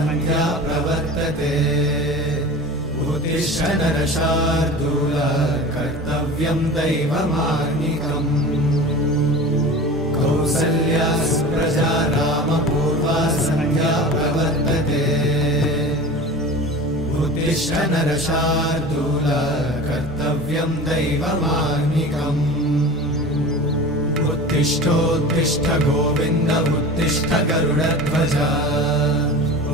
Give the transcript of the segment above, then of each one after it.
संध्या प्रवर्तते उत्तिष्ठ नरशार्दूल कर्तव्यं दैवमान्निकम् कौसल्या सुप्रजा रामपूर्वा संध्या प्रवर्तते उत्तिष्ठ नरशार्दूल कर्तव्यं दैवमान्निकम् उत्तिष्ठोत्तिष्ठ गोविन्द उत्तिष्ठ गरुडध्वज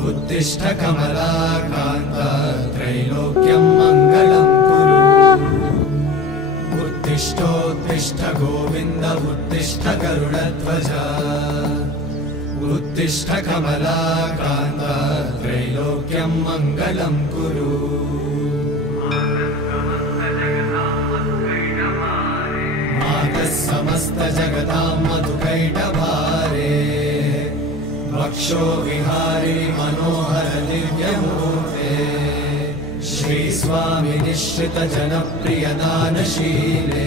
उत्तिष्ठ कमलाकान्त त्रैलोक्यं मङ्गलं कुरु उत्तिष्ठोत्तिष्ठ गोविन्द उत्तिष्ठ गरुडध्वज उत्तिष्ठ कमलाकान्त त्रैलोक्यं मङ्गलं कुरु मातः समस्त जगतां मधुकैटभारे वक्षो विहारिणि मनोहर दिव्यमूर्ते श्रीस्वामि निश्रित जनप्रिय दानशीले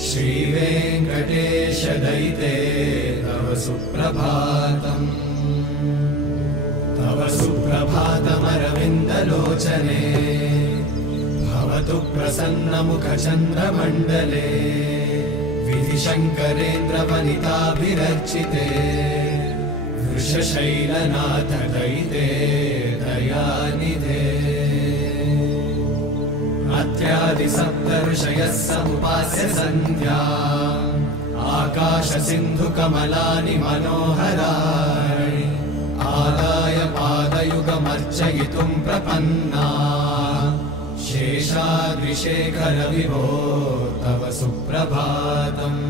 श्रीवेङ्कटेश दयिते तव सुप्रभातम् तव सुप्रभातमरविन्दलोचने भवतु प्रसन्नमुखचन्द्रमण्डले विधिशङ्करेन्द्रवनिताभिरर्चिते वृषशैलनाथ दयिते दयानिधे अत्यादिसप्तऋषयः समुपास्य सन्ध्या आकाशसिन्धुकमलानि मनोहराणि आदाय पादयुगमर्चयितुं प्रपन्ना शेषाद्रिशेखर विभो तव सुप्रभातम्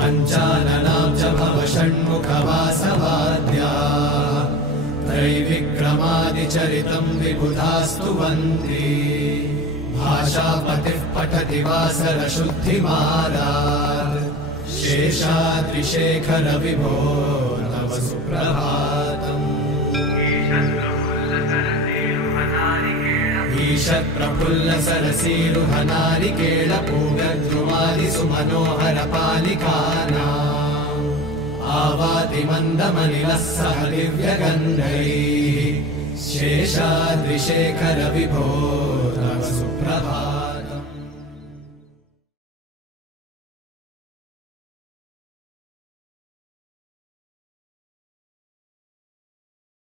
पञ्चाननां च भव षण्मुखवासवाद्या त्रैविक्रमादिचरितं विबुधास्तुवन्ति भाषापतिः पठति वासरशुद्धिमारात् शेषाद्रिशेखर विभो तव सुप्रभातम् ईषत्प्रफुल्ल सरसीरुहनारिकेळ पूगद्रुमादिसु मनोहर पालिकानाम् आवाति मन्दमनिलः सह दिव्यगन्धैः शेषाद्रिशेखर विभो तव सुप्रभातम्